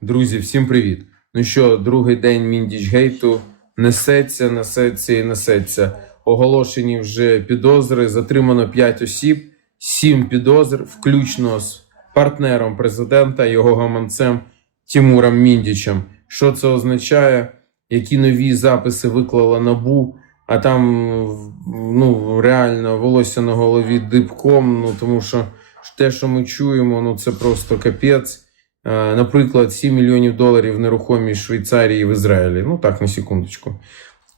Друзі, всім привіт! Ну що, другий день Міндічгейту несеться, несеться і несеться. Оголошені вже підозри. Затримано 5 осіб, 7 підозр, включно з партнером президента, його гаманцем Тимуром Міндічем. Що це означає? Які нові записи виклала набу? А там ну реально волосся на голові дибком. Ну тому що те, що ми чуємо, ну це просто капець. Е, Наприклад, 7 мільйонів доларів нерухомість Швейцарії в Ізраїлі. Ну так, на секундочку.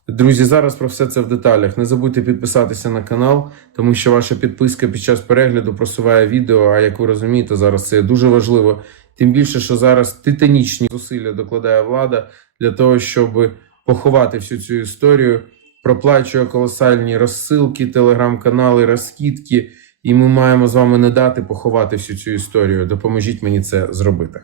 Друзі, зараз про все це в деталях. Не забудьте підписатися на канал, тому що ваша підписка під час перегляду просуває відео. А як ви розумієте, зараз це дуже важливо. Тим більше, що зараз титанічні зусилля докладає влада для того, щоб поховати всю цю історію. Проплачує колосальні розсилки, телеграм-канали, розкидки. І ми маємо з вами не дати поховати всю цю історію. Допоможіть мені це зробити.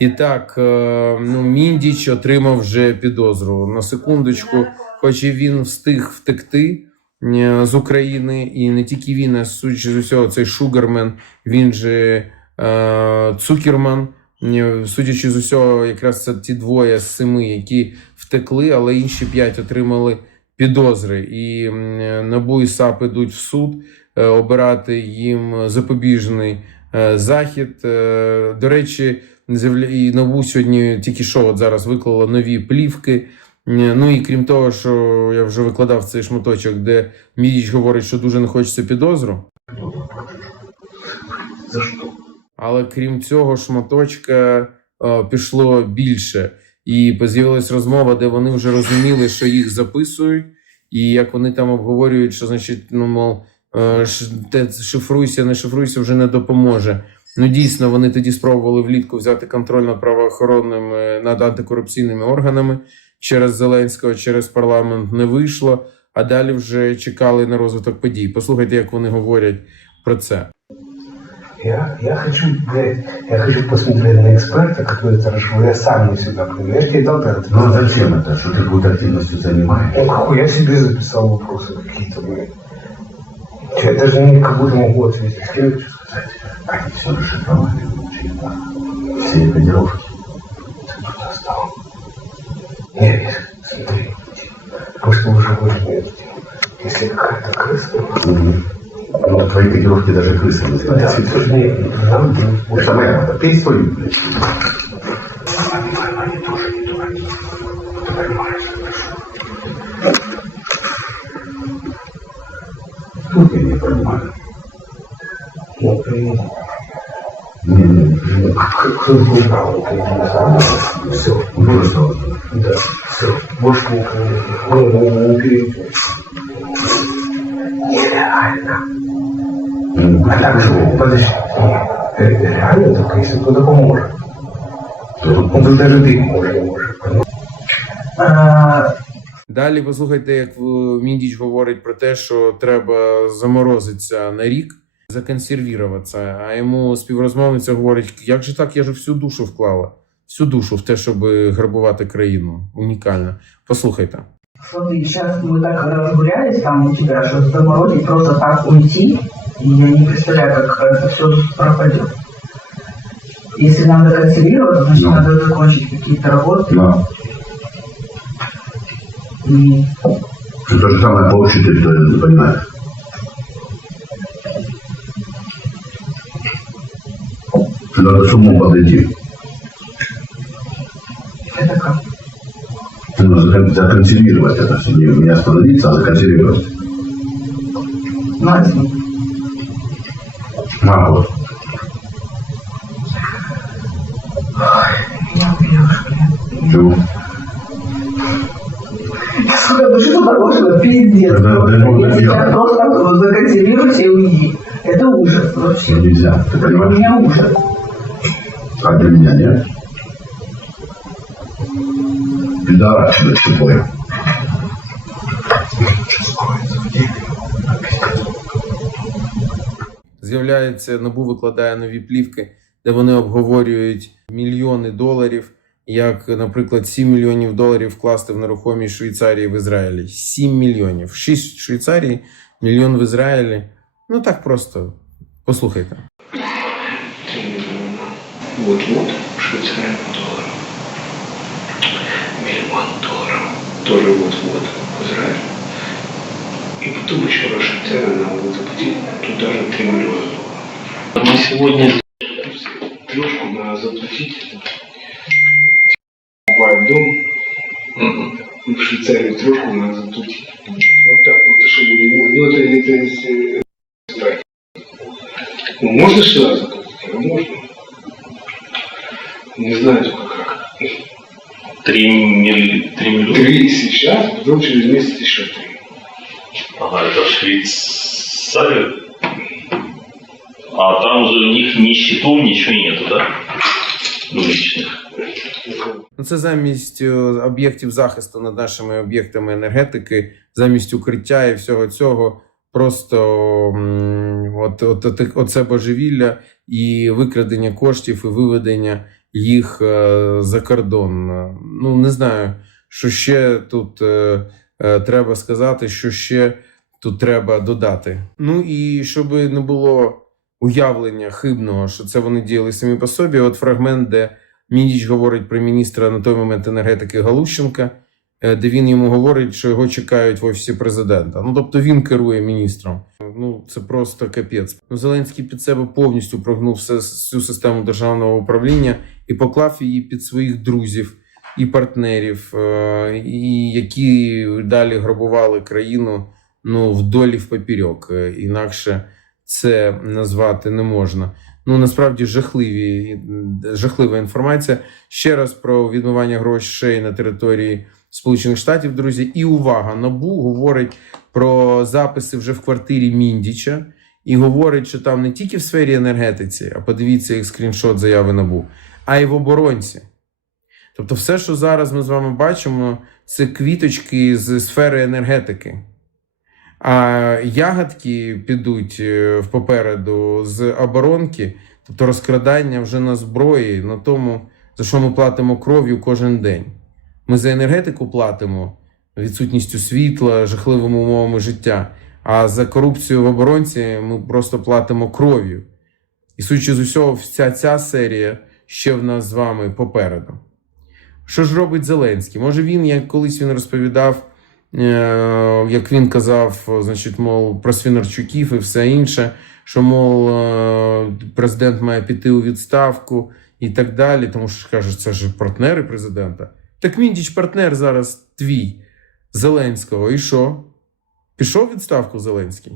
І так, е, ну, Міндіч отримав вже підозру. На секундочку, хоч і він встиг втекти е, з України, і не тільки він, а судячи з усього, цей Шугармен, він же е, Цукерман. Е, Судячи з усього, якраз це ті двоє з семи, які втекли, але інші п'ять отримали підозри. І НАБУ і САП ідуть в суд обирати їм запобіжний е, захід. Е, До речі, і НАБУ сьогодні тільки що от зараз виклала нові плівки. Е, Ну і крім того, що я вже викладав цей шматочок, де Мідіч говорить, що дуже не хочеться підозру. За? Але крім цього, шматочка е, пішло більше. І з'явилась розмова, де вони вже розуміли, що їх записують, і як вони там обговорюють, що значить, ну мов, е, шифруйся, не шифруйся, вже не допоможе. Ну дійсно, вони тоді спробували влітку взяти контроль над правоохоронними над антикорупційними органами через Зеленського, через парламент не вийшло. А далі вже чекали на розвиток подій. Послухайте, як вони говорять про це. Я, я хочу, блядь, я хочу посмотреть на эксперта, который это расшифровал. Я сам не всегда понимаю. Я ж тебе дал этот. Ну а зачем это? Что ты какой-то активностью занимаешься? Ну какой, я себе записал вопросы какие-то, блядь. Я даже никому не могу ответить. Я хочу сказать, они все расшифровали внутри. Все кодировки. Ты тут достал. Нет, смотри. Потому что уже выжмете. Если какая-то крыса... Ну, твои кодировки даже крысы не знают. Да, тоже не... Там, там, там, там, там, там, не. Кто не прав, ты не знаю. Все, Ну что? да, все. Больше никого не Ну, не, не перейдем. Нереально. Ну, А так же, подожди. Э, Реально только если кто-то поможет. Ну, тут даже ты можешь, не можешь. понимаешь? А, Далі послухайте, як е, Міндіч говорить про те, що треба заморозитися на рік, законсервіруватися. А йому співрозмовниця говорить: як же так, я ж всю душу вклала, всю душу в те, щоб грабувати країну. Унікально. Послухайте. Смотри, сейчас мы так разгулялись там у тебя, что заморозить просто так уйти, и я не представляю, как это все пропадет. Если надо консервировать, значит Ну. надо закончить какие-то работы. Да. И Что то же самое по учителю, ты не понимаешь. Надо с умом подойти. это как? Нужно закон- законсервировать это все. Не, не остановиться, а законсервировать. Надя, На, вот. меня убьешь, блин. Чего? Сука, ну что хорошего, пиздец. Да, да, ну, Я да, я. просто законсервируйся и уйди. Это ужас вообще. Что нельзя, ты понимаешь? меня ужас. А для меня нет. Пидорас, блядь, тупой. З'являється, набу викладає нові плівки, де вони обговорюють мільйони доларів. Як, наприклад, 7 мільйонів доларів вкласти в нерухомість Швейцарії в Ізраїлі. 7 мільйонів. 6 в Швейцарії, мільйон в Ізраїлі. Ну так просто. Послухайте. Вот-вот, швейцарским долларом. Миллион долларов. Тоже вот-вот в Израиль. И потом еще цены надо будет заплатить туда же 3 миллиона долларов. Мы сегодня трешку надо заплатить. Покупаем дом. И в Швейцарии трешку надо заплатить. Вот так вот, чтобы не... Ну, это, это, это, это можно сюда заплатить? Можно. Не знаю как. Три, милли- три миллиона. Три сейчас, потом через месяц еще три. Ага, это в Швейцарию. А там же у них ни счетов, ничего нету, да? Ну, личных. Ну, це замість е, об'єктів захисту над нашими об'єктами енергетики, замість укриття і всього цього. Просто от, от, от, оце божевілля і викрадення коштів, і виведення їх е, за кордон. Ну, не знаю, що ще тут е, е, треба сказати, що ще тут треба додати. Ну і щоб не було уявлення хибного, що це вони діяли самі по собі. От фрагмент, де Міндіч говорить про міністра на той момент енергетики Галущенка, де він йому говорить, що його чекають в офісі президента. Ну тобто він керує міністром. Ну це просто капець. Ну, Зеленський під себе повністю прогнув всю систему державного управління і поклав її під своїх друзів і партнерів, е, і які далі грабували країну ну вдоль і впопірьок. Е, Інакше це назвати не можна. Ну насправді жахливі, жахлива інформація. Ще раз про відмивання грошей на території Сполучених Штатів, друзі. І увага! Набу говорить про записи вже в квартирі Міндіча і говорить, що там не тільки в сфері енергетиці, а подивіться їх скріншот заяви Набу, а й в оборонці. Тобто, все, що зараз ми з вами бачимо, це квіточки з сфери енергетики. А ягодки підуть е, попереду з оборонки, тобто розкрадання вже на зброї, на тому, за що ми платимо кров'ю кожен день. Ми за енергетику платимо відсутністю світла, жахливими умовами життя. А за корупцію в оборонці ми просто платимо кров'ю. І судячи з усього, вся ця серія ще в нас з вами попереду. Що ж робить Зеленський? Може він, як колись він розповідав, е, як він казав, значить, мов, про Свінарчуків і все інше, що, мов, е, президент має піти у відставку і так далі, тому що каже, це ж партнери президента. Так Міндіч партнер зараз твій Зеленського. І що? Пішов відставку Зеленський?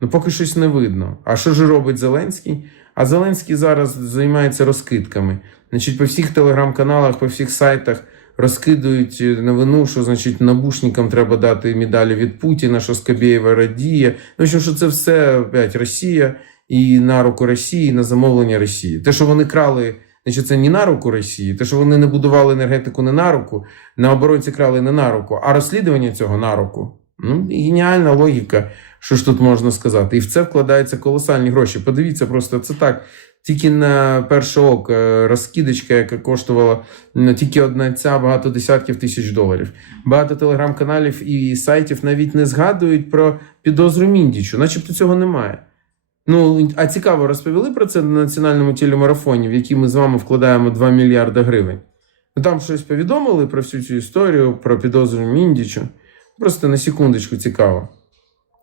Ну, поки щось не видно. А що ж робить Зеленський? А Зеленський зараз займається розкидками. Значить, по всіх телеграм-каналах, по всіх сайтах розкидують новину, що значить набушникам треба дати медалі від Путіна, що Скабєєва радіє. Ну, в що це все опять Росія і на руку Росії, і на замовлення Росії. Те, що вони крали, значить, це не на руку Росії, те, що вони не будували енергетику не на руку, на оборонці крали не на руку, а розслідування цього на руку. Ну, геніальна логіка, що ж тут можна сказати. І в це вкладаються колосальні гроші. Подивіться, просто це так. Тільки на перше око е, розкидочка, яка коштувала тільки одна ця багато десятків тисяч доларів. Багато телеграм-каналів і сайтів навіть не згадують про підозру Міндічу, начебто цього немає. Ну, а цікаво, розповіли про це на національному телемарафоні, в який ми з вами вкладаємо 2 мільярда гривень. Ну, Там щось повідомили про всю цю історію, про підозру Міндічу. Просто на секундочку цікаво.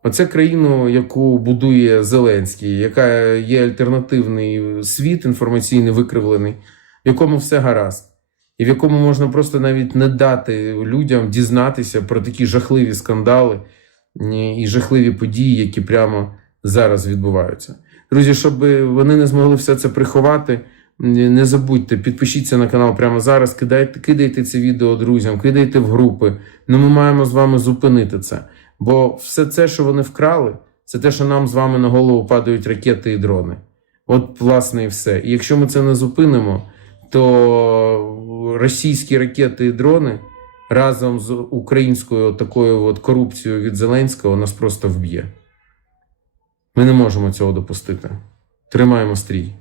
Оце країну, яку будує Зеленський, яка є альтернативний світ інформаційний викривлений, в якому все гаразд, і в якому можна просто навіть не дати людям дізнатися про такі жахливі скандали і жахливі події, які прямо зараз відбуваються. Друзі, щоб вони не змогли все це приховати. Не забудьте, підпишіться на канал прямо зараз. Кидайте, кидайте це відео друзям, кидайте в групи. Ну ми маємо з вами зупинити це. Бо все це, що вони вкрали, це те, що нам з вами на голову падають ракети і дрони. От, власне, і все. І якщо ми це не зупинимо, то російські ракети і дрони разом з українською такою от корупцією від Зеленського нас просто вб'є. Ми не можемо цього допустити. Тримаємо стрій.